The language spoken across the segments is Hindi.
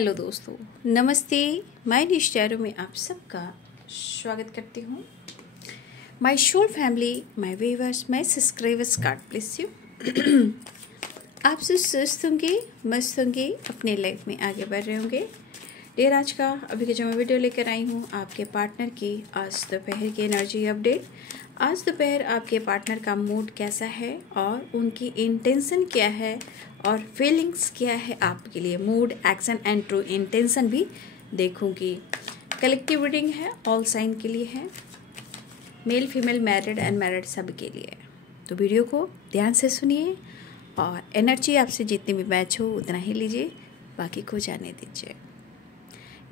हेलो दोस्तों, नमस्ते। माय निश्चारों में आप सबका स्वागत करती हूँ। My soul family, my viewers, my subscribers, God bless you. आप सब स्वस्थ होंगे, मस्त होंगे, अपने लाइफ में आगे बढ़ रहे होंगे। डेर आज का अभी के जो मैं वीडियो लेकर आई हूँ आपके पार्टनर की आज दोपहर की एनर्जी अपडेट। आज दोपहर आपके पार्टनर का मूड कैसा है और उनकी इंटेंशन क्या है और फीलिंग्स क्या है आपके लिए। Mood, action and true intention भी देखूंगी। कलेक्टिव रीडिंग है, ऑल साइन के लिए है, मेल फीमेल, मैरिड अनमैरिड सभी के लिए। तो वीडियो को ध्यान से सुनिए और एनर्जी आपसे जितनी भी मैच हो उतना ही लीजिए, बाकी को जाने दीजिए।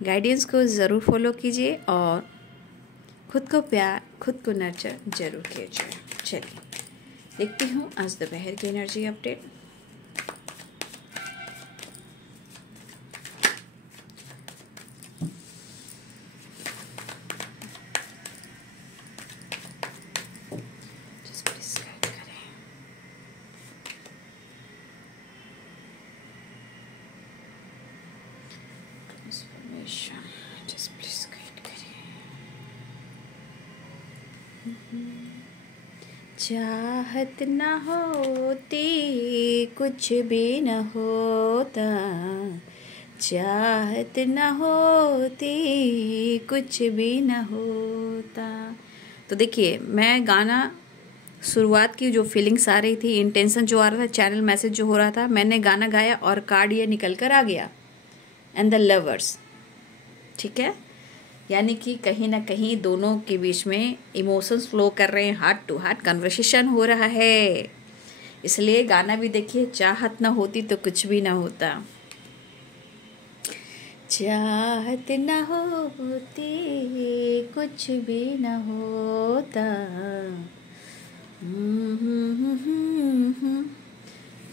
गाइडेंस को ज़रूर फॉलो कीजिए और खुद को प्यार, खुद को नर्चर जरूर कीजिए। चलिए देखती हूँ आज दोपहर की एनर्जी अपडेट। चाहत न होती कुछ भी न होता, चाहत न होती कुछ भी न होता। तो देखिए, मैं गाना शुरुआत की जो फीलिंग्स आ रही थी, इंटेंशन जो आ रहा था, चैनल मैसेज जो हो रहा था, मैंने गाना गाया और कार्ड ये निकल कर आ गया, एंड द लवर्स। ठीक है, यानी कि कहीं ना कहीं दोनों के बीच में इमोशंस फ्लो कर रहे हैं, हार्ट टू हार्ट कन्वर्सेशन हो रहा है। इसलिए गाना भी देखिए, चाहत ना होती तो कुछ भी ना होता, चाहत ना होती कुछ भी ना होता।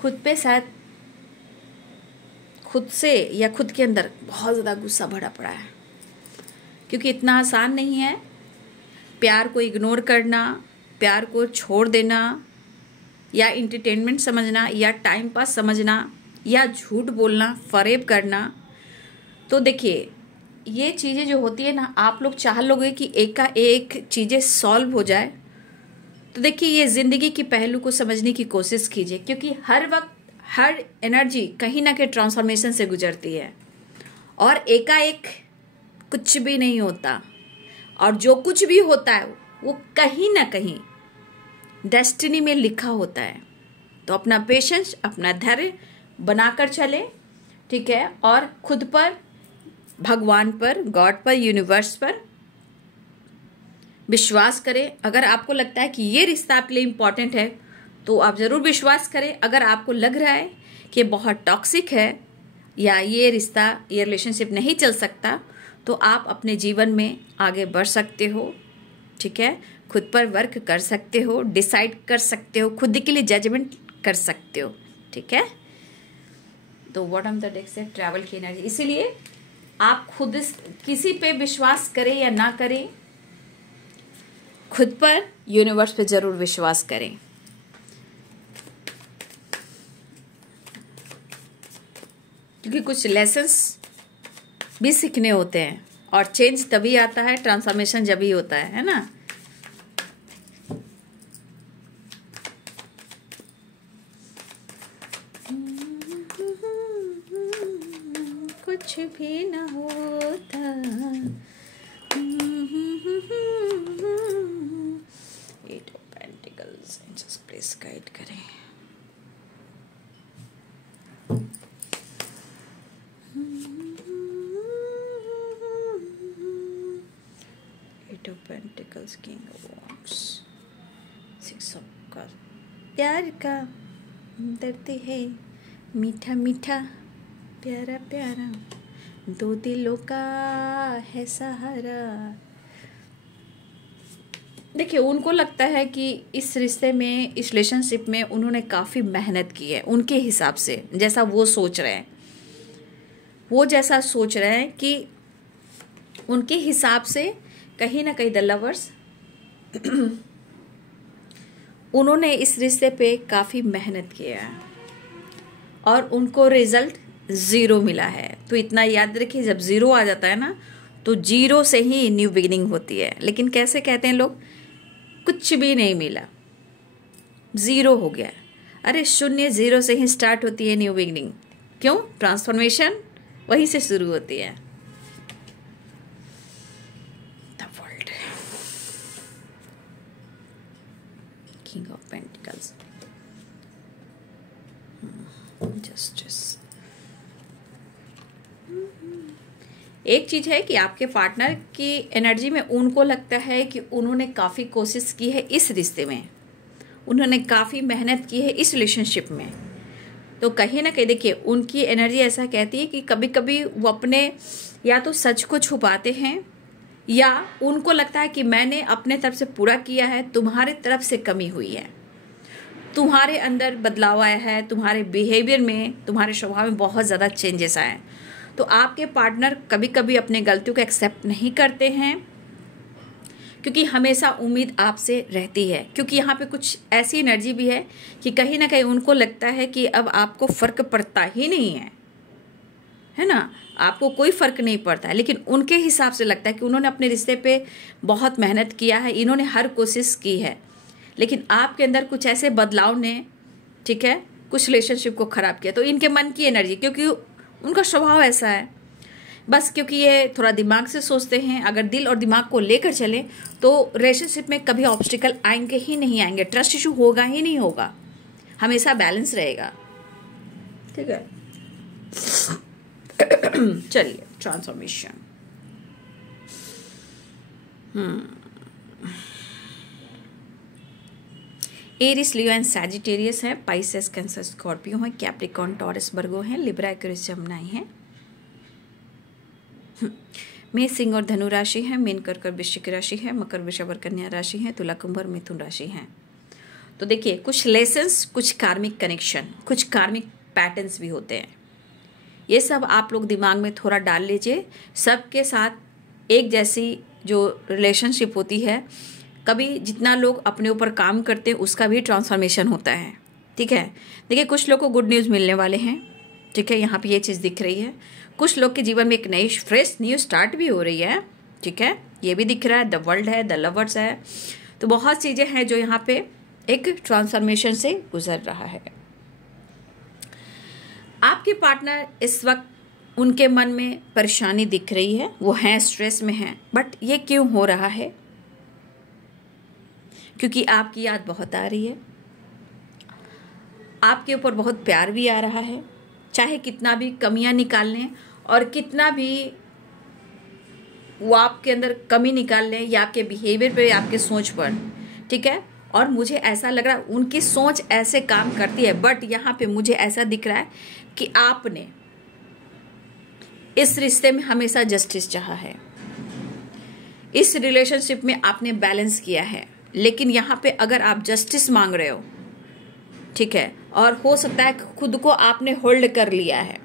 खुद पे शायद, खुद से या खुद के अंदर बहुत ज़्यादा गुस्सा भरा पड़ा है, क्योंकि इतना आसान नहीं है प्यार को इग्नोर करना, प्यार को छोड़ देना, या इंटरटेनमेंट समझना, या टाइम पास समझना, या झूठ बोलना, फरेब करना। तो देखिए, ये चीज़ें जो होती है ना, आप लोग चाह लोगे कि एक का एक चीज़ें सॉल्व हो जाए। तो देखिए, ये ज़िंदगी की पहलू को समझने की कोशिश कीजिए, क्योंकि हर वक्त हर एनर्जी कहीं ना कहीं ट्रांसफॉर्मेशन से गुजरती है और एकाएक कुछ भी नहीं होता, और जो कुछ भी होता है वो कहीं ना कहीं डेस्टिनी में लिखा होता है। तो अपना पेशेंस, अपना धैर्य बनाकर चले, ठीक है, और खुद पर, भगवान पर, गॉड पर, यूनिवर्स पर विश्वास करें। अगर आपको लगता है कि ये रिश्ता आपके लिए इम्पोर्टेंट है तो आप ज़रूर विश्वास करें। अगर आपको लग रहा है कि बहुत टॉक्सिक है या ये रिश्ता, ये रिलेशनशिप नहीं चल सकता, तो आप अपने जीवन में आगे बढ़ सकते हो। ठीक है, खुद पर वर्क कर सकते हो, डिसाइड कर सकते हो, खुद के लिए जजमेंट कर सकते हो। ठीक है, तो बॉटम द डेक से ट्रैवल की एनर्जी। इसीलिए आप खुद किसी पे विश्वास करें या ना करें, खुद पर, यूनिवर्स पे जरूर विश्वास करें। क्योंकि कुछ लेसन्स भी सीखने होते हैं, और चेंज तभी आता है, ट्रांसफॉर्मेशन जब ही होता है ना। कुछ भी ना होता। Eight of pentacles, just please guide करें। Pentacles, king of wands, six of cups. प्यार का दर्द है मीठा मीठा, प्यारा प्यारा, दो दिलों का है सहारा। देखिए, उनको लगता है कि इस रिश्ते में, इस रिलेशनशिप में उन्होंने काफ़ी मेहनत की है, उनके हिसाब से, जैसा वो सोच रहे हैं, वो जैसा सोच रहे हैं कि उनके हिसाब से कहीं ना कहीं द लवर्स उन्होंने इस रिश्ते पे काफ़ी मेहनत किया है और उनको रिजल्ट ज़ीरो मिला है। तो इतना याद रखिए, जब ज़ीरो आ जाता है ना तो जीरो से ही न्यू बिगिनिंग होती है। लेकिन कैसे कहते हैं लोग, कुछ भी नहीं मिला, ज़ीरो हो गया। अरे शून्य, ज़ीरो से ही स्टार्ट होती है न्यू बिगिनिंग। क्यों? ट्रांसफॉर्मेशन वहीं से शुरू होती है। The world, king of pentacles, justice. एक चीज़ है कि आपके पार्टनर की एनर्जी में उनको लगता है कि उन्होंने काफ़ी कोशिश की है इस रिश्ते में, उन्होंने काफ़ी मेहनत की है इस रिलेशनशिप में। तो कहीं ना कहीं देखिए, उनकी एनर्जी ऐसा कहती है कि कभी कभी वो अपने या तो सच को छुपाते हैं, या उनको लगता है कि मैंने अपने तरफ से पूरा किया है, तुम्हारे तरफ से कमी हुई है, तुम्हारे अंदर बदलाव आया है, तुम्हारे बिहेवियर में, तुम्हारे स्वभाव में बहुत ज़्यादा चेंजेस आए हैं। तो आपके पार्टनर कभी कभी अपने गलतियों को एक्सेप्ट नहीं करते हैं, क्योंकि हमेशा उम्मीद आपसे रहती है। क्योंकि यहाँ पे कुछ ऐसी एनर्जी भी है कि कहीं ना कहीं उनको लगता है कि अब आपको फ़र्क पड़ता ही नहीं है ना, आपको कोई फ़र्क नहीं पड़ता है। लेकिन उनके हिसाब से लगता है कि उन्होंने अपने रिश्ते पे बहुत मेहनत किया है, इन्होंने हर कोशिश की है, लेकिन आपके अंदर कुछ ऐसे बदलाव ने, ठीक है, कुछ रिलेशनशिप को ख़राब किया। तो इनके मन की एनर्जी, क्योंकि उनका स्वभाव ऐसा है, बस क्योंकि ये थोड़ा दिमाग से सोचते हैं, अगर दिल और दिमाग को लेकर चले तो रिलेशनशिप में कभी ऑब्स्टिकल आएंगे ही नहीं आएंगे, ट्रस्ट इशू होगा ही नहीं होगा, हमेशा बैलेंस रहेगा। ठीक है, चलिए transformation. Aries, Leo and Sagittarius है, पाइसेस, कैंसर, स्कॉर्पियो है, कैप्रिकॉर्न, टॉरस, वर्गो है, लिब्रा, एक्वेरियस, जमनाई है। मेष, सिंह और धनु राशि है, मीन, कर्क, वृश्चिक राशि है, मकर, वृषभ और कन्या राशि है, तुला, कुंभ और मिथुन राशि है। तो देखिए, कुछ लेसन्स, कुछ कार्मिक कनेक्शन, कुछ कार्मिक पैटर्न्स भी होते हैं। ये सब आप लोग दिमाग में थोड़ा डाल लीजिए। सबके साथ एक जैसी जो रिलेशनशिप होती है, कभी जितना लोग अपने ऊपर काम करते हैं उसका भी ट्रांसफॉर्मेशन होता है। ठीक है, देखिए कुछ लोग को गुड न्यूज़ मिलने वाले हैं। ठीक है, यहाँ पे ये चीज़ दिख रही है। कुछ लोग के जीवन में एक नई फ्रेश न्यू स्टार्ट भी हो रही है। ठीक है, ये भी दिख रहा है। द वर्ल्ड है, द लवर्स है। तो बहुत चीज़ें हैं जो यहाँ पे एक ट्रांसफॉर्मेशन से गुजर रहा है। आपके पार्टनर इस वक्त, उनके मन में परेशानी दिख रही है, वो हैं स्ट्रेस में हैं। बट ये क्यों हो रहा है? क्योंकि आपकी याद बहुत आ रही है, आपके ऊपर बहुत प्यार भी आ रहा है। चाहे कितना भी कमियां निकाल लें और कितना भी वो आपके अंदर कमी निकाल लें, या आपके बिहेवियर पे, आपके सोच पर, ठीक है। और मुझे ऐसा लग रहा है उनकी सोच ऐसे काम करती है, बट यहाँ पे मुझे ऐसा दिख रहा है कि आपने इस रिश्ते में हमेशा जस्टिस चाहा है, इस रिलेशनशिप में आपने बैलेंस किया है। लेकिन यहाँ पे अगर आप जस्टिस मांग रहे हो, ठीक है, और हो सकता है खुद को आपने होल्ड कर लिया है,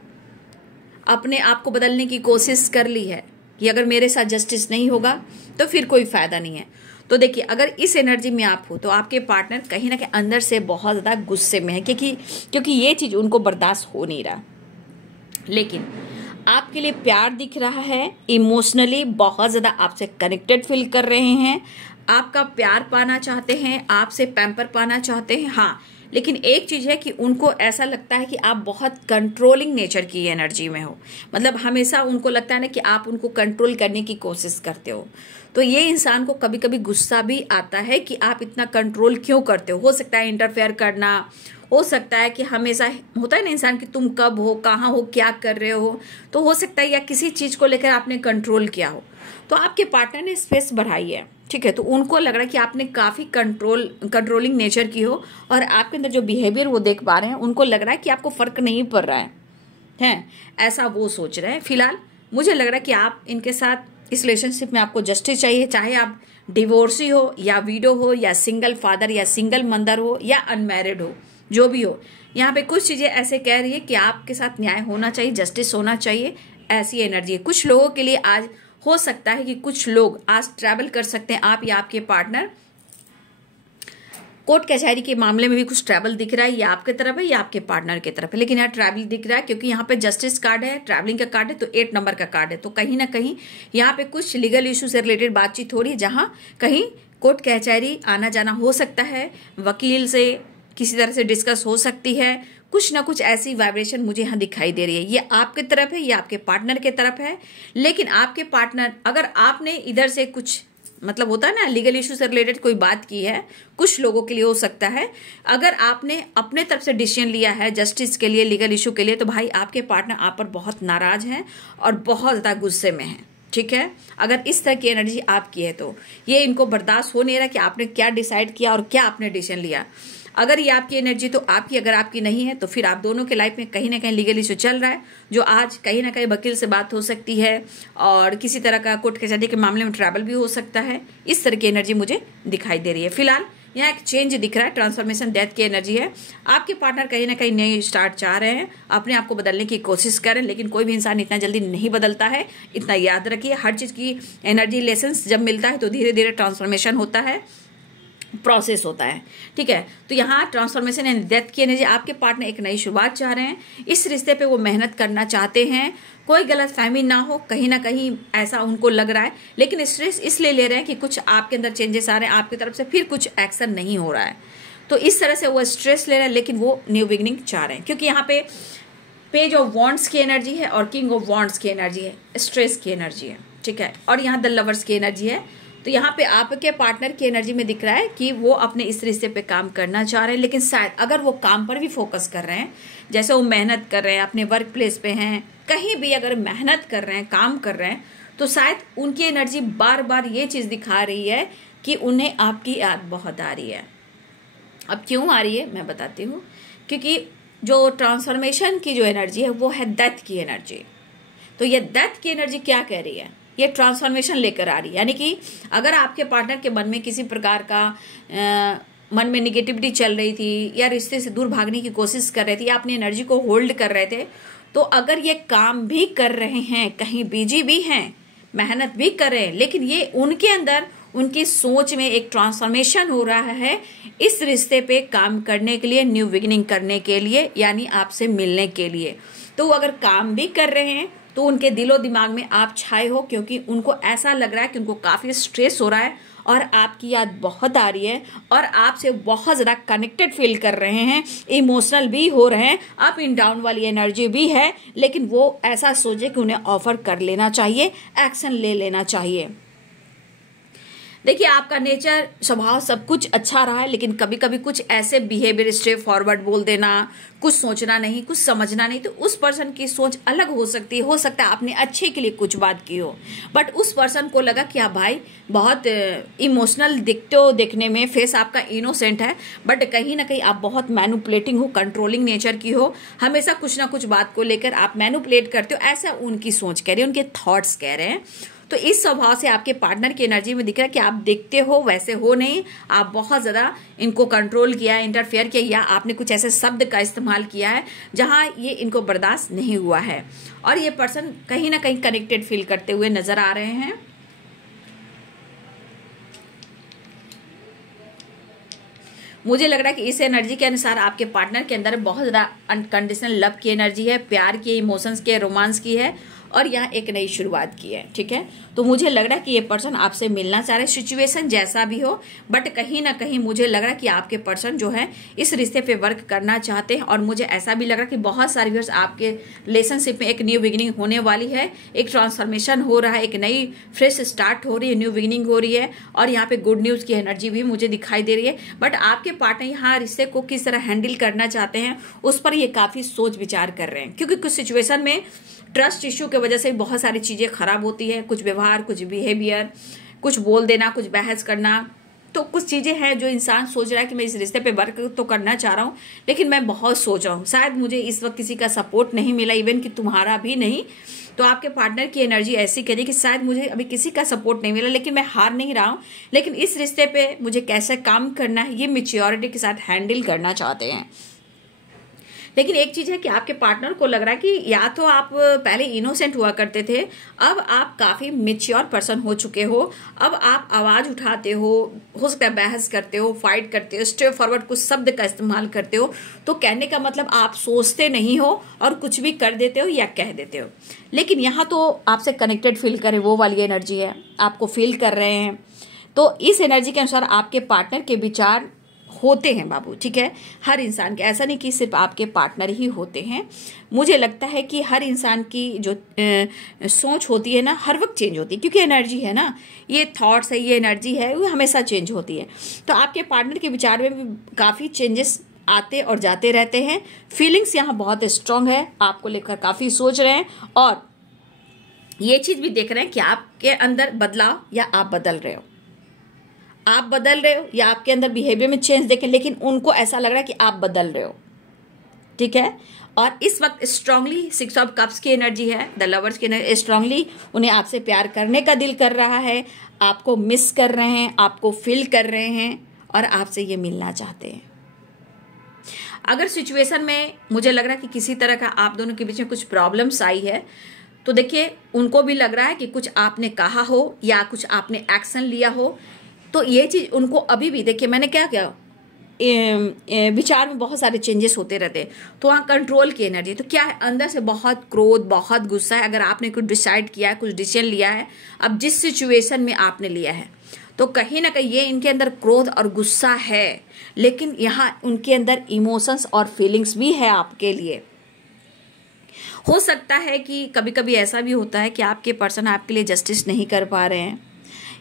अपने आप को बदलने की कोशिश कर ली है कि अगर मेरे साथ जस्टिस नहीं होगा तो फिर कोई फायदा नहीं है। तो देखिए, अगर इस एनर्जी में आप हो तो आपके पार्टनर कहीं ना कहीं अंदर से बहुत ज़्यादा गुस्से में है, क्योंकि ये चीज़ उनको बर्दाश्त हो नहीं रहा। लेकिन आपके लिए प्यार दिख रहा है, इमोशनली बहुत ज़्यादा आपसे कनेक्टेड फील कर रहे हैं, आपका प्यार पाना चाहते हैं, आपसे पैम्पर पाना चाहते हैं। हाँ, लेकिन एक चीज़ है कि उनको ऐसा लगता है कि आप बहुत कंट्रोलिंग नेचर की एनर्जी में हो। मतलब हमेशा उनको लगता है ना कि आप उनको कंट्रोल करने की कोशिश करते हो। तो ये इंसान को कभी कभी गुस्सा भी आता है कि आप इतना कंट्रोल क्यों करते हो सकता है इंटरफेयर करना, हो सकता है कि हमेशा होता है ना इंसान कि तुम कब हो, कहाँ हो, क्या कर रहे हो, तो हो सकता है या किसी चीज़ को लेकर आपने कंट्रोल किया हो। तो आपके पार्टनर ने स्पेस बढ़ाई है, ठीक है। तो उनको लग रहा है कि आपने काफ़ी कंट्रोलिंग नेचर की हो, और आपके अंदर जो बिहेवियर वो देख पा रहे हैं, उनको लग रहा है कि आपको फ़र्क नहीं पड़ रहा है ऐसा वो सोच रहे हैं। फिलहाल मुझे लग रहा है कि आप इनके साथ इस रिलेशनशिप में आपको जस्टिस चाहिए, चाहे आप डिवोर्सी हो या विडो हो या सिंगल फादर या सिंगल मदर हो या अनमैरिड हो, जो भी हो। यहाँ पे कुछ चीज़ें ऐसे कह रही है कि आपके साथ न्याय होना चाहिए, जस्टिस होना चाहिए, ऐसी एनर्जी है। कुछ लोगों के लिए आज हो सकता है कि कुछ लोग आज ट्रैवल कर सकते हैं, आप या आपके पार्टनर, कोर्ट कचहरी के मामले में भी कुछ ट्रैवल दिख रहा है, ये आपके तरफ है या आपके पार्टनर की तरफ है, लेकिन यहाँ ट्रैवल दिख रहा है क्योंकि यहाँ पे जस्टिस कार्ड है, ट्रैवलिंग का कार्ड है, तो 8 नंबर का कार्ड है। तो कहीं ना कहीं यहाँ पे कुछ लीगल इशू से रिलेटेड बातचीत हो रही है, जहाँ कहीं कोर्ट कचहरी आना जाना हो सकता है, वकील से किसी तरह से डिस्कस हो सकती है, कुछ ना कुछ ऐसी वाइब्रेशन मुझे यहाँ दिखाई दे रही है। ये आपके तरफ है, ये आपके पार्टनर के तरफ है। लेकिन आपके पार्टनर, अगर आपने इधर से कुछ मतलब होता है ना लीगल इशू से रिलेटेड कोई बात की है, कुछ लोगों के लिए हो सकता है, अगर आपने अपने तरफ से डिसीजन लिया है जस्टिस के लिए, लीगल इशू के लिए, तो भाई आपके पार्टनर आप पर बहुत नाराज हैं और बहुत ज्यादा गुस्से में हैं। ठीक है, अगर इस तरह की एनर्जी आपकी है तो ये इनको बर्दाश्त हो नहीं रहा कि आपने क्या डिसाइड किया और क्या आपने डिसीजन लिया। अगर ये आपकी एनर्जी तो आपकी, अगर आपकी नहीं है तो फिर आप दोनों के लाइफ में कहीं ना कहीं लीगल इशू चल रहा है, जो आज कहीं ना कहीं वकील से बात हो सकती है और किसी तरह का कोर्ट कचहरी के मामले में ट्रैवल भी हो सकता है। इस तरह की एनर्जी मुझे दिखाई दे रही है। फिलहाल यहाँ एक चेंज दिख रहा है, ट्रांसफॉर्मेशन, डेथ की एनर्जी है। आपके पार्टनर कहीं ना कहीं नई स्टार्ट चाह रहे हैं, अपने आप को बदलने की कोशिश करें, लेकिन कोई भी इंसान इतना जल्दी नहीं बदलता है, इतना याद रखिए। हर चीज की एनर्जी लेसन्स जब मिलता है तो धीरे धीरे ट्रांसफॉर्मेशन होता है, प्रोसेस होता है। ठीक है, तो यहाँ ट्रांसफॉर्मेशन एंड डेथ की एनर्जी, आपके पार्टनर एक नई शुरुआत चाह रहे हैं, इस रिश्ते पे वो मेहनत करना चाहते हैं, कोई गलत फहमी ना हो, कहीं ना कहीं ऐसा उनको लग रहा है, लेकिन स्ट्रेस इसलिए ले रहे हैं कि कुछ आपके अंदर चेंजेस आ रहे हैं, आपकी तरफ से फिर कुछ एक्शन नहीं हो रहा है, तो इस तरह से वो स्ट्रेस ले रहे हैं, लेकिन वो न्यू बिगिनिंग चाह रहे हैं। क्योंकि यहाँ पे पेज ऑफ वॉन्ड्स की एनर्जी है और किंग ऑफ वॉन्ड्स की एनर्जी है, स्ट्रेस की एनर्जी है। ठीक है, और यहाँ द लवर्स की एनर्जी है। तो यहाँ पे आपके पार्टनर की एनर्जी में दिख रहा है कि वो अपने इस रिश्ते पे काम करना चाह रहे हैं, लेकिन शायद अगर वो काम पर भी फोकस कर रहे हैं, जैसे वो मेहनत कर रहे हैं, अपने वर्क प्लेस पे हैं, कहीं भी अगर मेहनत कर रहे हैं, काम कर रहे हैं, तो शायद उनकी एनर्जी बार बार ये चीज दिखा रही है कि उन्हें आपकी याद बहुत आ रही है। अब क्यों आ रही है मैं बताती हूँ, क्योंकि जो ट्रांसफॉर्मेशन की जो एनर्जी है वो है डेथ की एनर्जी। तो ये डेथ की एनर्जी क्या कह रही है, ये ट्रांसफॉर्मेशन लेकर आ रही है। यानी कि अगर आपके पार्टनर के मन में किसी प्रकार का मन में निगेटिविटी चल रही थी, या रिश्ते से दूर भागने की कोशिश कर रहे थे, या अपनी एनर्जी को होल्ड कर रहे थे, तो अगर ये काम भी कर रहे हैं, कहीं बिजी भी हैं, मेहनत भी कर रहे हैं, लेकिन ये उनके अंदर, उनकी सोच में एक ट्रांसफॉर्मेशन हो रहा है इस रिश्ते पे काम करने के लिए, न्यू बिगिनिंग करने के लिए, यानी आपसे मिलने के लिए। तो वो अगर काम भी कर रहे हैं तो उनके दिलो दिमाग में आप छाए हो, क्योंकि उनको ऐसा लग रहा है कि उनको काफी स्ट्रेस हो रहा है और आपकी याद बहुत आ रही है और आपसे बहुत ज्यादा कनेक्टेड फील कर रहे हैं, इमोशनल भी हो रहे हैं, अप एंड डाउन वाली एनर्जी भी है, लेकिन वो ऐसा सोचे कि उन्हें ऑफर कर लेना चाहिए, एक्शन ले लेना चाहिए। देखिए, आपका नेचर, स्वभाव सब कुछ अच्छा रहा है, लेकिन कभी कभी कुछ ऐसे बिहेवियर, स्ट्रेट फॉरवर्ड बोल देना, कुछ सोचना नहीं, कुछ समझना नहीं, तो उस पर्सन की सोच अलग हो सकती है। हो सकता है आपने अच्छे के लिए कुछ बात की हो, बट उस पर्सन को लगा कि हाँ भाई बहुत इमोशनल दिखते हो, देखने में फेस आपका इनोसेंट है, बट कहीं ना कहीं आप बहुत मैनिपुलेटिंग हो, कंट्रोलिंग नेचर की हो, हमेशा कुछ ना कुछ बात को लेकर आप मैनिपुलेट करते हो, ऐसा उनकी सोच कह रही है, उनके थॉट्स कह रहे हैं। तो इस स्वभाव से आपके पार्टनर की एनर्जी में दिख रहा है कि आप देखते हो वैसे हो नहीं, आप बहुत ज्यादा इनको कंट्रोल किया है, इंटरफेयर किया, या आपने कुछ ऐसे शब्द का इस्तेमाल किया है जहां ये इनको बर्दाश्त नहीं हुआ है, और ये पर्सन कहीं ना कहीं कनेक्टेड फील करते हुए नजर आ रहे हैं। मुझे लग रहा है कि इस एनर्जी के अनुसार आपके पार्टनर के अंदर बहुत ज्यादा अनकंडीशनल लव की एनर्जी है, प्यार की, इमोशंस के, रोमांस की है, और यहाँ एक नई शुरुआत की है। ठीक है, तो मुझे लग रहा है कि ये पर्सन आपसे मिलना चाह रहे, सिचुएशन जैसा भी हो, बट कहीं ना कहीं मुझे लग रहा है कि आपके पर्सन जो है इस रिश्ते पे वर्क करना चाहते हैं, और मुझे ऐसा भी लग रहा है कि बहुत सारे व्यूअर्स आपके रिलेशनशिप में एक न्यू बिगिनिंग होने वाली है, एक ट्रांसफॉर्मेशन हो रहा है, एक नई फ्रेश स्टार्ट हो रही है, न्यू बिगिनिंग हो रही है, और यहाँ पे गुड न्यूज की एनर्जी भी मुझे दिखाई दे रही है। बट आपके पार्टनर यहाँ रिश्ते को किस तरह हैंडल करना चाहते हैं उस पर ये काफी सोच विचार कर रहे हैं, क्योंकि कुछ सिचुएशन में ट्रस्ट इश्यू की वजह से बहुत सारी चीजें खराब होती है, कुछ व्यवहार, कुछ बिहेवियर, कुछ बोल देना, कुछ बहस करना, तो कुछ चीजें हैं जो इंसान सोच रहा है कि मैं इस रिश्ते पे वर्क तो करना चाह रहा हूँ, लेकिन मैं बहुत सोच रहा हूँ, शायद मुझे इस वक्त किसी का सपोर्ट नहीं मिला, इवन कि तुम्हारा भी नहीं। तो आपके पार्टनर की एनर्जी ऐसी कह रही कि शायद मुझे अभी किसी का सपोर्ट नहीं मिला, लेकिन मैं हार नहीं रहा हूँ, लेकिन इस रिश्ते पे मुझे कैसे काम करना है ये मेच्योरिटी के साथ हैंडल करना चाहते हैं। लेकिन एक चीज है कि आपके पार्टनर को लग रहा है कि या तो आप पहले इनोसेंट हुआ करते थे, अब आप काफी मेच्योर पर्सन हो चुके हो, अब आप आवाज उठाते हो सकता है बहस करते हो, फाइट करते हो, स्ट्रेट फॉरवर्ड कुछ शब्द का इस्तेमाल करते हो। तो कहने का मतलब आप सोचते नहीं हो और कुछ भी कर देते हो या कह देते हो। लेकिन यहाँ तो आपसे कनेक्टेड फील करे वो वाली एनर्जी है, आपको फील कर रहे हैं। तो इस एनर्जी के अनुसार आपके पार्टनर के विचार होते हैं बाबू, ठीक है। हर इंसान के, ऐसा नहीं कि सिर्फ आपके पार्टनर ही होते हैं। मुझे लगता है कि हर इंसान की जो सोच होती है ना, हर वक्त चेंज होती है, क्योंकि एनर्जी है ना, ये थॉट्स है, ये एनर्जी है, वो हमेशा चेंज होती है। तो आपके पार्टनर के विचार में भी काफ़ी चेंजेस आते और जाते रहते हैं। फीलिंग्स यहाँ बहुत स्ट्रांग है, आपको लेकर काफ़ी सोच रहे हैं और ये चीज़ भी देख रहे हैं कि आपके अंदर बदलाव या आप बदल रहे हो, आप बदल रहे हो या आपके अंदर बिहेवियर में चेंज देखें, लेकिन उनको ऐसा लग रहा है कि आप बदल रहे हो, ठीक है। और इस वक्त स्ट्रांगली 6 ऑफ कप्स की एनर्जी है, द लवर्स की एनर्जी, स्ट्रांगली उन्हें आपसे प्यार करने का दिल कर रहा है, आपको मिस कर रहे हैं, आपको फील कर रहे हैं और आपसे ये मिलना चाहते हैं। अगर सिचुएशन में मुझे लग रहा है कि किसी तरह का आप दोनों के बीच में कुछ प्रॉब्लम्स आई है, तो देखिए उनको भी लग रहा है कि कुछ आपने कहा हो या कुछ आपने एक्शन लिया हो, तो ये चीज उनको अभी भी, देखिए मैंने क्या किया, विचार में बहुत सारे चेंजेस होते रहते हैं। तो वहाँ कंट्रोल की एनर्जी, तो क्या है, अंदर से बहुत क्रोध, बहुत गुस्सा है। अगर आपने कुछ डिसाइड किया है, कुछ डिसीजन लिया है, अब जिस सिचुएशन में आपने लिया है, तो कहीं ना कहीं ये इनके अंदर क्रोध और गुस्सा है, लेकिन यहाँ उनके अंदर इमोशंस और फीलिंग्स भी है आपके लिए। हो सकता है कि कभी कभी ऐसा भी होता है कि आपके पर्सन आपके लिए जस्टिस नहीं कर पा रहे हैं,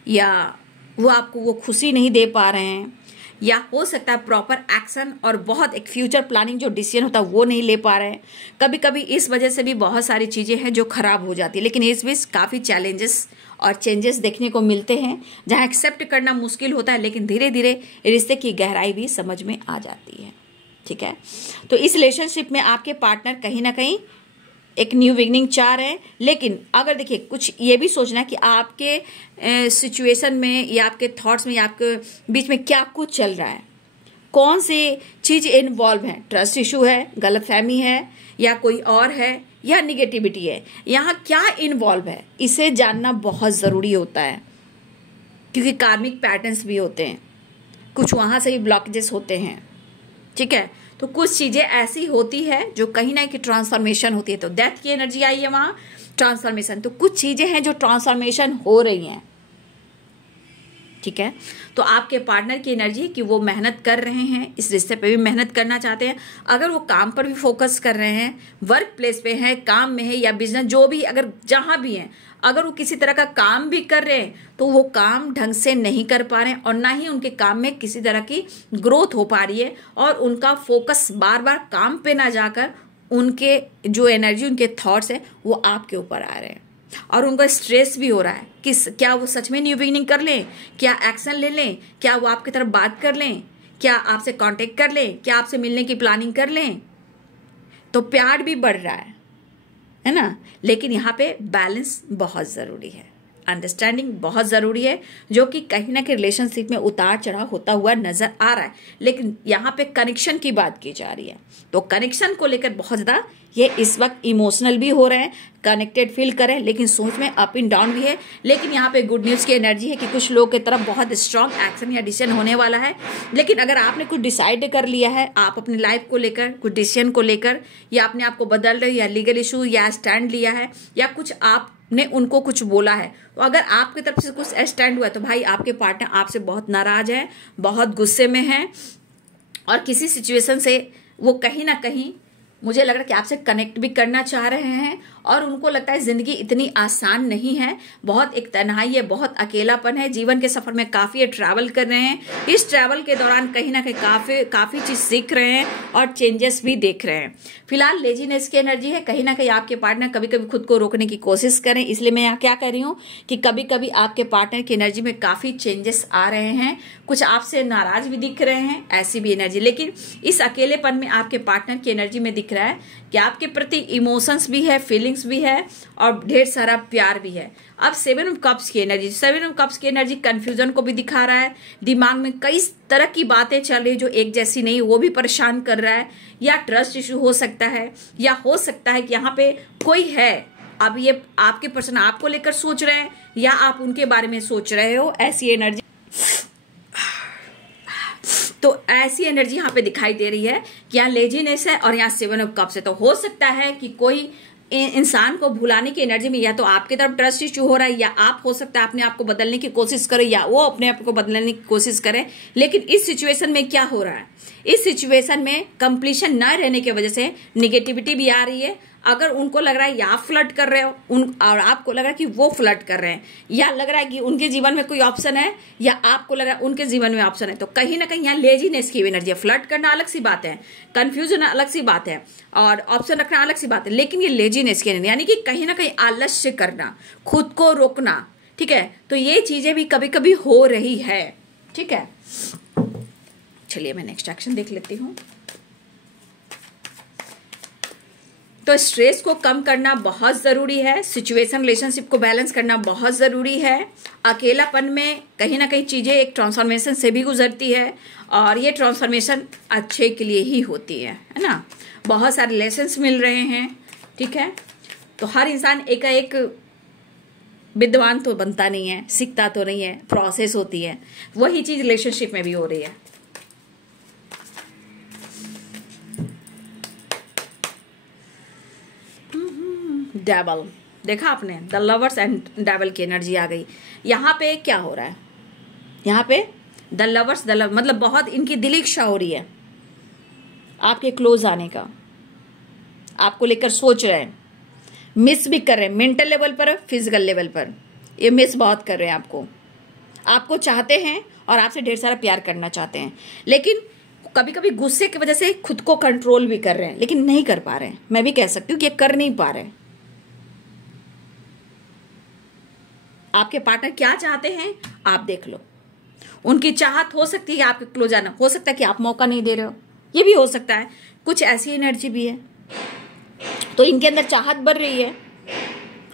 या वो आपको वो खुशी नहीं दे पा रहे हैं, या हो सकता है प्रॉपर एक्शन और बहुत एक फ्यूचर प्लानिंग जो डिसीजन होता है वो नहीं ले पा रहे हैं। कभी कभी इस वजह से भी बहुत सारी चीज़ें हैं जो खराब हो जाती है। लेकिन इस बीच काफ़ी चैलेंजेस और चेंजेस देखने को मिलते हैं, जहां एक्सेप्ट करना मुश्किल होता है, लेकिन धीरे धीरे रिश्ते की गहराई भी समझ में आ जाती है, ठीक है। तो इस रिलेशनशिप में आपके पार्टनर कहीं ना कहीं एक न्यू बिगनिंग चाह रहे हैं। लेकिन अगर देखिए कुछ ये भी सोचना है कि आपके सिचुएशन में या आपके थॉट्स में या आपके बीच में क्या कुछ चल रहा है, कौन सी चीज इन्वॉल्व है, ट्रस्ट इशू है, गलतफहमी है, या कोई और है, या निगेटिविटी है, यहाँ क्या इन्वॉल्व है, इसे जानना बहुत जरूरी होता है। क्योंकि कार्मिक पैटर्न्स भी होते हैं, कुछ वहां से ही ब्लॉकेजेस होते हैं, ठीक है। तो कुछ चीजें ऐसी होती है जो कहीं ना कहीं ट्रांसफॉर्मेशन होती है। तो डेथ की एनर्जी आई है वहां, ट्रांसफॉर्मेशन, तो कुछ चीजें हैं जो ट्रांसफॉर्मेशन हो रही हैं, ठीक है। तो आपके पार्टनर की एनर्जी है कि वो मेहनत कर रहे हैं, इस रिश्ते पे भी मेहनत करना चाहते हैं। अगर वो काम पर भी फोकस कर रहे हैं, वर्क प्लेस पे हैं, काम में है या बिजनेस, जो भी, अगर जहां भी हैं, अगर वो किसी तरह का काम भी कर रहे हैं तो वो काम ढंग से नहीं कर पा रहे हैं और ना ही उनके काम में किसी तरह की ग्रोथ हो पा रही है, और उनका फोकस बार बार काम पे ना जाकर उनके जो एनर्जी, उनके थॉट्स है वो आपके ऊपर आ रहे हैं, और उनका स्ट्रेस भी हो रहा है कि क्या वो सच में न्यू बिगिनिंग कर लें, क्या एक्शन ले लें, क्या वो आपकी तरफ बात कर लें, क्या आपसे कांटेक्ट कर लें, क्या आपसे मिलने की प्लानिंग कर लें। तो प्यार भी बढ़ रहा है ना। लेकिन यहाँ पे बैलेंस बहुत जरूरी है, अंडरस्टैंडिंग बहुत जरूरी है, जो कि कहीं ना कहीं रिलेशनशिप में उतार चढ़ाव होता हुआ नजर आ रहा है। लेकिन यहाँ पे कनेक्शन की बात की जा रही है, तो कनेक्शन को लेकर बहुत ज्यादा ये इस वक्त इमोशनल भी हो रहे हैं, कनेक्टेड फील करें, लेकिन सोच में अप एंड डाउन भी है। लेकिन यहाँ पे गुड न्यूज की एनर्जी है कि कुछ लोगों की तरफ बहुत स्ट्रांग एक्शन या डिसीजन होने वाला है। लेकिन अगर आपने कुछ डिसाइड कर लिया है, आप अपनी लाइफ को लेकर, कुछ डिसीजन को लेकर, या अपने आप को बदल रहे हो, या लीगल इशू या स्टैंड लिया है, या कुछ आपने उनको कुछ बोला है, तो अगर आपकी तरफ से कुछ स्टैंड हुआ है, तो भाई आपके पार्टनर आपसे बहुत नाराज है, बहुत गुस्से में है, और किसी सिचुएशन से वो कहीं ना कहीं मुझे लग रहा है कि आपसे कनेक्ट भी करना चाह रहे हैं, और उनको लगता है जिंदगी इतनी आसान नहीं है, बहुत एक तन्हाई है, बहुत अकेलापन है, जीवन के सफर में काफी ट्रैवल कर रहे हैं। इस ट्रैवल के दौरान कहीं ना कहीं काफी चीज सीख रहे हैं और चेंजेस भी देख रहे हैं। फिलहाल लेजीनेस की एनर्जी है, कहीं ना कहीं आपके पार्टनर कभी कभी खुद को रोकने की कोशिश करें। इसलिए मैं यहाँ क्या कर रही हूँ कि कभी कभी आपके पार्टनर की एनर्जी में काफी चेंजेस आ रहे हैं, कुछ आपसे नाराज भी दिख रहे हैं, ऐसी भी एनर्जी। लेकिन इस अकेलेपन में आपके पार्टनर की एनर्जी में दिख दिख रहा है कि आपके प्रति इमोशंस भी है, फीलिंग्स भी है और ढेर सारा प्यार भी है। अब 7 ऑफ कप्स की एनर्जी, 7 ऑफ कप्स की एनर्जी कंफ्यूजन को भी दिखा रहा है। दिमाग में कई तरह की बातें चल रही जो एक जैसी नहीं, वो भी परेशान कर रहा है। या ट्रस्ट इशू हो सकता है, या हो सकता है कि यहाँ पे कोई है, अब ये आपके पर्सन आपको लेकर सोच रहे हैं या आप उनके बारे में सोच रहे हो, ऐसी एनर्जी। तो ऐसी एनर्जी यहाँ पे दिखाई दे रही है कि यहाँ लेजीनेस है और यहाँ 7 ऑफ कप्स है। तो हो सकता है कि कोई इंसान को भुलाने की एनर्जी में या तो आपकी तरफ ट्रस्ट इशू हो रहा है, या आप हो सकता है अपने आप को बदलने की कोशिश करें, या वो अपने आप को बदलने की कोशिश करें। लेकिन इस सिचुएशन में क्या हो रहा है, इस सिचुएशन में कंप्लीशन न रहने की वजह से निगेटिविटी भी आ रही है। अगर उनको लग रहा है या आप फ्लर्ट कर रहे हो और आपको लग रहा है कि वो फ्लर्ट कर रहे हैं, या लग रहा है कि उनके जीवन में कोई ऑप्शन है या आपको लग रहा है उनके जीवन में ऑप्शन है, तो कहीं ना कहीं यहाँ लेजीनेस की एनर्जी है। फ्लर्ट करना अलग सी बात है, कंफ्यूजन अलग सी बात है और ऑप्शन रखना अलग सी बात है, लेकिन ये लेजीनेस की एनर्जी यानी कि कहीं ना कहीं आलस्य करना, खुद को रोकना। ठीक है, तो ये चीजें भी कभी कभी हो रही है। ठीक है, चलिए मैं नेक्स्ट एक्शन देख लेती हूँ। तो स्ट्रेस को कम करना बहुत जरूरी है, सिचुएशन रिलेशनशिप को बैलेंस करना बहुत जरूरी है। अकेलापन में कहीं ना कहीं चीजें एक ट्रांसफॉर्मेशन से भी गुजरती है और ये ट्रांसफॉर्मेशन अच्छे के लिए ही होती है ना। बहुत सारे लेसन्स मिल रहे हैं। ठीक है, तो हर इंसान एक विद्वान तो बनता नहीं है, सीखता तो नहीं है, प्रोसेस होती है। वही चीज रिलेशनशिप में भी हो रही है। डेवल देखा आपने, द लवर्स एंड डेवल की एनर्जी आ गई। यहाँ पे क्या हो रहा है, यहाँ पे द लवर्स मतलब बहुत इनकी दिली इच्छा हो रही है आपके क्लोज आने का, आपको लेकर सोच रहे हैं, मिस भी कर रहे हैं, मेंटल लेवल पर, फिजिकल लेवल पर ये मिस बहुत कर रहे हैं आपको चाहते हैं और आपसे ढेर सारा प्यार करना चाहते हैं, लेकिन कभी कभी गुस्से की वजह से खुद को कंट्रोल भी कर रहे हैं, लेकिन नहीं कर पा रहे हैं। मैं भी कह सकती हूँ कि ये कर नहीं पा रहे हैं। आपके पार्टनर क्या चाहते हैं आप देख लो। उनकी चाहत हो सकती है आपके क्लोज आना, हो सकता है कि आप मौका नहीं दे रहे हो, ये भी हो सकता है। कुछ ऐसी एनर्जी भी है, तो इनके अंदर चाहत बढ़ रही है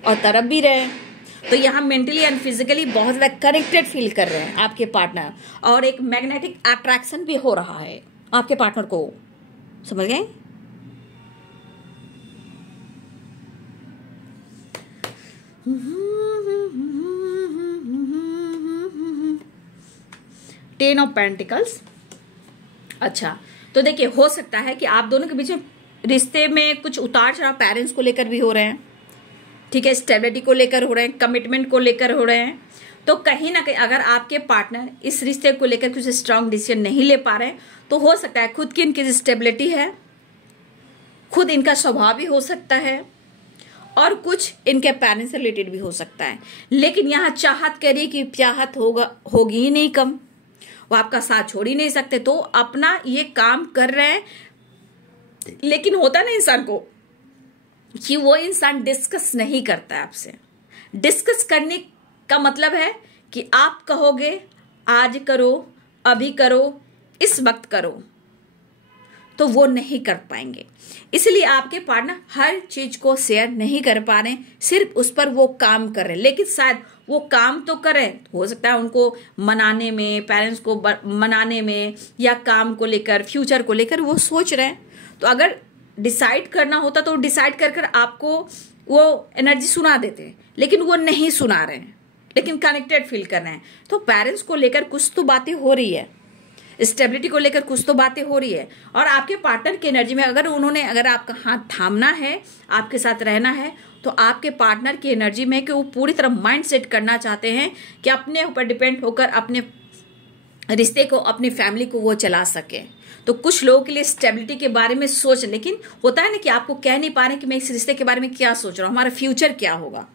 और तरफ भी रहे हैं। तो यहाँ मेंटली एंड फिजिकली बहुत ज़्यादा कनेक्टेड फील कर रहे हैं आपके पार्टनर, और एक मैग्नेटिक अट्रैक्शन भी हो रहा है आपके पार्टनर को। समझ गए? Ten of pentacles. अच्छा, तो देखिए हो सकता है कि आप दोनों के बीच में रिश्ते में कुछ उतार चढ़ाव पेरेंट्स को लेकर भी हो रहे हैं। ठीक है, स्टेबिलिटी को लेकर हो रहे हैं, कमिटमेंट को लेकर हो रहे हैं। तो कहीं ना कहीं अगर आपके पार्टनर इस रिश्ते को लेकर कुछ स्ट्रांग डिसीजन नहीं ले पा रहे हैं, तो हो सकता है खुद की इनकी स्टेबिलिटी है, खुद इनका स्वभाव भी हो सकता है, और कुछ इनके पेरेंट्स से रिलेटेड भी हो सकता है। लेकिन यहाँ चाहत करिए कि चाहत होगी ही नहीं कम, वो आपका साथ छोड़ ही नहीं सकते, तो अपना ये काम कर रहे हैं। लेकिन होता ना इंसान को कि वो इंसान डिस्कस नहीं करता है आपसे। डिस्कस करने का मतलब है कि आप कहोगे आज करो, अभी करो, इस वक्त करो, तो वो नहीं कर पाएंगे। इसलिए आपके पार्टनर हर चीज को शेयर नहीं कर पा रहे, सिर्फ उस पर वो काम कर रहे हैं। लेकिन शायद वो काम तो करें, हो सकता है उनको मनाने में, पेरेंट्स को मनाने में, या काम को लेकर, फ्यूचर को लेकर वो सोच रहे हैं। तो अगर डिसाइड करना होता तो डिसाइड कर आपको वो एनर्जी सुना देते, लेकिन वो नहीं सुना रहे हैं, लेकिन कनेक्टेड फील कर रहे हैं। तो पेरेंट्स को लेकर कुछ तो बातें हो रही है, स्टेबिलिटी को लेकर कुछ तो बातें हो रही है। और आपके पार्टनर की एनर्जी में अगर आपका हाथ थामना है, आपके साथ रहना है, तो आपके पार्टनर की एनर्जी में कि वो पूरी तरह माइंड सेट करना चाहते हैं कि अपने ऊपर डिपेंड होकर अपने रिश्ते को, अपनी फैमिली को वो चला सके। तो कुछ लोगों के लिए स्टेबिलिटी के बारे में सोच, लेकिन होता है ना कि आपको कह नहीं पा रहे कि मैं इस रिश्ते के बारे में क्या सोच रहा हूं, हमारा फ्यूचर क्या होगा।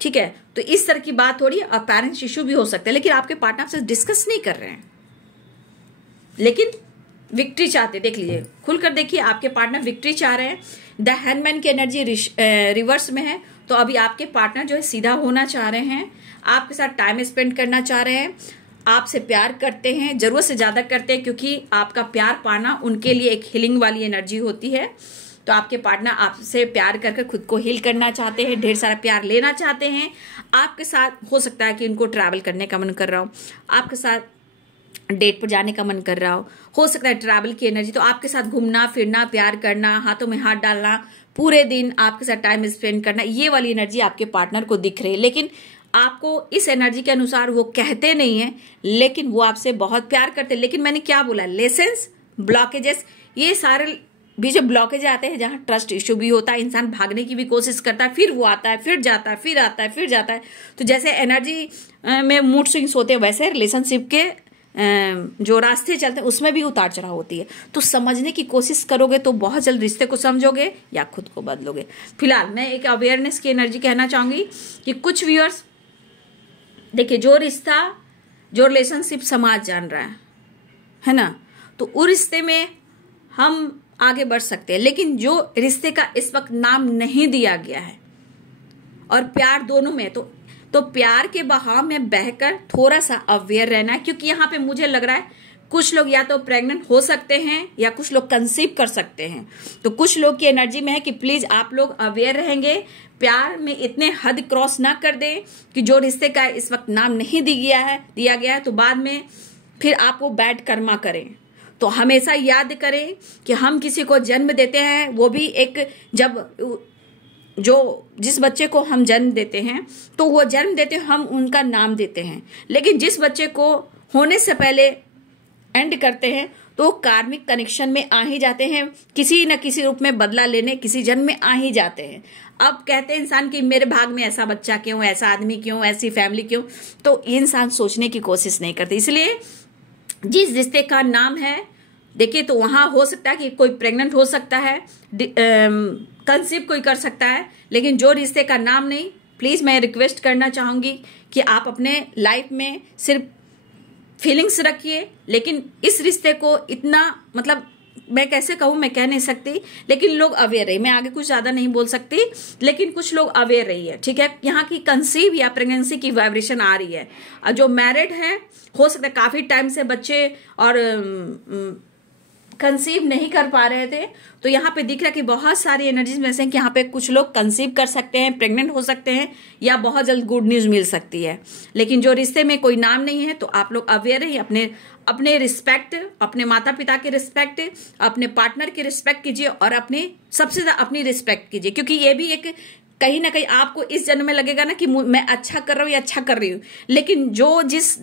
ठीक है, तो इस तरह की बात हो रही है। और पेरेंट्स इशू भी हो सकता है, लेकिन आपके पार्टनर आपसे डिस्कस नहीं कर रहे हैं, लेकिन विक्ट्री चाहते। देख लीजिए, खुलकर देखिए, आपके पार्टनर विक्ट्री चाह रहे हैं। द हैंडमैन की एनर्जी रिवर्स में है, तो अभी आपके पार्टनर जो है सीधा होना चाह रहे हैं, आपके साथ टाइम स्पेंड करना चाह रहे हैं, आपसे प्यार करते हैं, जरूरत से ज्यादा करते हैं, क्योंकि आपका प्यार पाना उनके लिए एक हीलिंग वाली एनर्जी होती है। तो आपके पार्टनर आपसे प्यार करके खुद को हील करना चाहते हैं, ढेर सारा प्यार लेना चाहते हैं आपके साथ। हो सकता है कि उनको ट्रैवल करने का मन कर रहा हो, आपके साथ डेट पर जाने का मन कर रहा हो सकता है ट्रैवल की एनर्जी। तो आपके साथ घूमना फिरना, प्यार करना, हाथों में हाथ डालना, पूरे दिन आपके साथ टाइम स्पेंड करना, ये वाली एनर्जी आपके पार्टनर को दिख रही है। लेकिन आपको इस एनर्जी के अनुसार वो कहते नहीं है, लेकिन वो आपसे बहुत प्यार करते हैं। लेकिन मैंने क्या बोला, लेसन्स, ब्लॉकेजेस, ये सारे भी जो ब्लॉकेज आते हैं, जहां ट्रस्ट इश्यू भी होता है, इंसान भागने की भी कोशिश करता है, फिर वो आता है, फिर जाता है, फिर आता है, फिर जाता है। तो जैसे एनर्जी में मूड स्विंग्स होते हैं, वैसे रिलेशनशिप के जो रास्ते चलते हैं उसमें भी उतार चढ़ाव होती है। तो समझने की कोशिश करोगे तो बहुत जल्द रिश्ते को समझोगे या खुद को बदलोगे। फिलहाल मैं एक अवेयरनेस की एनर्जी कहना चाहूंगी कि कुछ व्यूअर्स देखिए, जो रिश्ता, जो रिलेशनशिप समाज जान रहा है ना, तो उस रिश्ते में हम आगे बढ़ सकते हैं। लेकिन जो रिश्ते का इस वक्त नाम नहीं दिया गया है और प्यार दोनों में, तो प्यार के बहाव में बहकर थोड़ा सा अवेयर रहना है। क्योंकि यहाँ पे मुझे लग रहा है कुछ लोग या तो प्रेग्नेंट हो सकते हैं या कुछ लोग कंसीव कर सकते हैं। तो कुछ लोग की एनर्जी में है कि प्लीज आप लोग अवेयर रहेंगे, प्यार में इतने हद क्रॉस ना कर दें कि जो रिश्ते का इस वक्त नाम नहीं दिया गया है तो बाद में फिर आप वो बैड कर्मा करें। तो हमेशा याद करें कि हम किसी को जन्म देते हैं, वो भी एक जिस बच्चे को हम जन्म देते हैं तो वो जन्म देते हैं, हम उनका नाम देते हैं। लेकिन जिस बच्चे को होने से पहले एंड करते हैं तो कार्मिक कनेक्शन में आ ही जाते हैं, किसी न किसी रूप में बदला लेने किसी जन्म में आ ही जाते हैं। अब कहते हैं इंसान कि मेरे भाग में ऐसा बच्चा क्यों, ऐसा आदमी क्यों, ऐसी फैमिली क्यों, तो इंसान सोचने की कोशिश नहीं करते। इसलिए जिस रिश्ते का नाम है, देखिए, तो वहां हो सकता है कि कोई प्रेग्नेंट हो सकता है, कंसीव कोई कर सकता है, लेकिन जो रिश्ते का नाम नहीं, प्लीज मैं रिक्वेस्ट करना चाहूंगी कि आप अपने लाइफ में सिर्फ फीलिंग्स रखिए। लेकिन इस रिश्ते को इतना, मतलब मैं कैसे कहूं, मैं कह नहीं सकती, लेकिन लोग अवेयर रही। मैं आगे कुछ ज्यादा नहीं बोल सकती, लेकिन कुछ लोग अवेयर रही है, ठीक है। यहाँ की कंसीव या प्रेगनेंसी की वाइब्रेशन आ रही है। और जो मैरिड है, हो सकता है काफी टाइम से बच्चे और कंसीव नहीं कर पा रहे थे, तो यहाँ पे दिख रहा है कि बहुत सारी एनर्जीज में से कि यहाँ पे कुछ लोग कंसीव कर सकते हैं, प्रेग्नेंट हो सकते हैं, या बहुत जल्द गुड न्यूज मिल सकती है। लेकिन जो रिश्ते में कोई नाम नहीं है, तो आप लोग अवेयर रहिए, अपने रिस्पेक्ट, अपने माता पिता की रिस्पेक्ट, अपने पार्टनर की रिस्पेक्ट कीजिए और सबसे ज्यादा अपनी रिस्पेक्ट कीजिए। क्योंकि ये भी एक कहीं ना कहीं आपको इस जन्म में लगेगा ना कि मैं अच्छा कर रहा हूं या अच्छा कर रही हूं, लेकिन जिस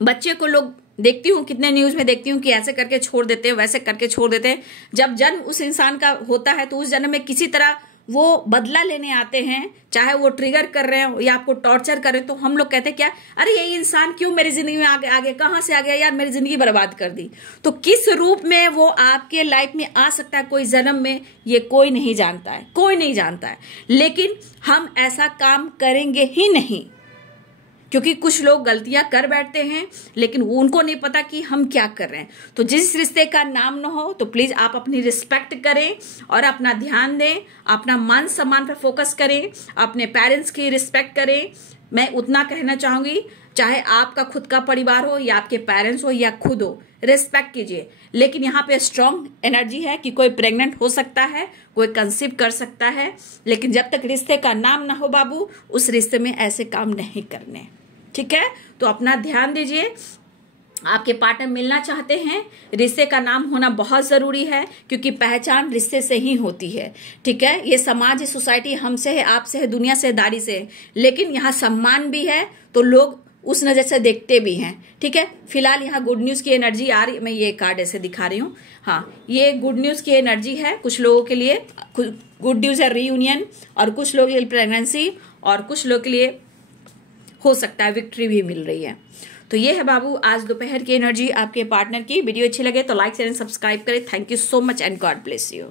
बच्चे को लोग देखती हूँ, कितने न्यूज में देखती हूँ कि ऐसे करके छोड़ देते हैं, वैसे करके छोड़ देते हैं। जब जन्म उस इंसान का होता है तो उस जन्म में किसी तरह वो बदला लेने आते हैं, चाहे वो ट्रिगर कर रहे हो या आपको टॉर्चर कर रहे हो, तो हम लोग कहते हैं क्या, अरे ये इंसान क्यों मेरी जिंदगी में आगे कहां से आ गया यार, मेरी जिंदगी बर्बाद कर दी। तो किस रूप में वो आपके लाइफ में आ सकता है कोई जन्म में, ये कोई नहीं जानता है, कोई नहीं जानता है। लेकिन हम ऐसा काम करेंगे ही नहीं, क्योंकि कुछ लोग गलतियां कर बैठते हैं लेकिन उनको नहीं पता कि हम क्या कर रहे हैं। तो जिस रिश्ते का नाम न हो, तो प्लीज आप अपनी रिस्पेक्ट करें और अपना ध्यान दें, अपना मान सम्मान पर फोकस करें, अपने पेरेंट्स की रिस्पेक्ट करें। मैं उतना कहना चाहूंगी, चाहे आपका खुद का परिवार हो या आपके पेरेंट्स हो या खुद हो, रिस्पेक्ट कीजिए। लेकिन यहाँ पे स्ट्रॉन्ग एनर्जी है कि कोई प्रेग्नेंट हो सकता है, कोई कंसीव कर सकता है, लेकिन जब तक रिश्ते का नाम ना हो बाबू, उस रिश्ते में ऐसे काम नहीं करने, ठीक है। तो अपना ध्यान दीजिए। आपके पार्टनर मिलना चाहते हैं, रिश्ते का नाम होना बहुत जरूरी है, क्योंकि पहचान रिश्ते से ही होती है, ठीक है। ये समाज, सोसाइटी हमसे है, आपसे है, दुनिया से, दारी से है, लेकिन यहाँ सम्मान भी है, तो लोग उस नजर से देखते भी हैं, ठीक है। फिलहाल यहाँ गुड न्यूज की एनर्जी आ रही, मैं ये कार्ड ऐसे दिखा रही हूँ, हाँ, ये गुड न्यूज की एनर्जी है। कुछ लोगों के लिए गुड न्यूज है रीयूनियन, और कुछ लोगों के लिए प्रेगनेंसी, और कुछ लोगों के लिए हो सकता है विक्ट्री भी मिल रही है। तो ये है बाबू आज दोपहर की एनर्जी आपके पार्टनर की। वीडियो अच्छी लगे तो लाइक शेयर एंड सब्सक्राइब करें। Thank you so much and God bless you.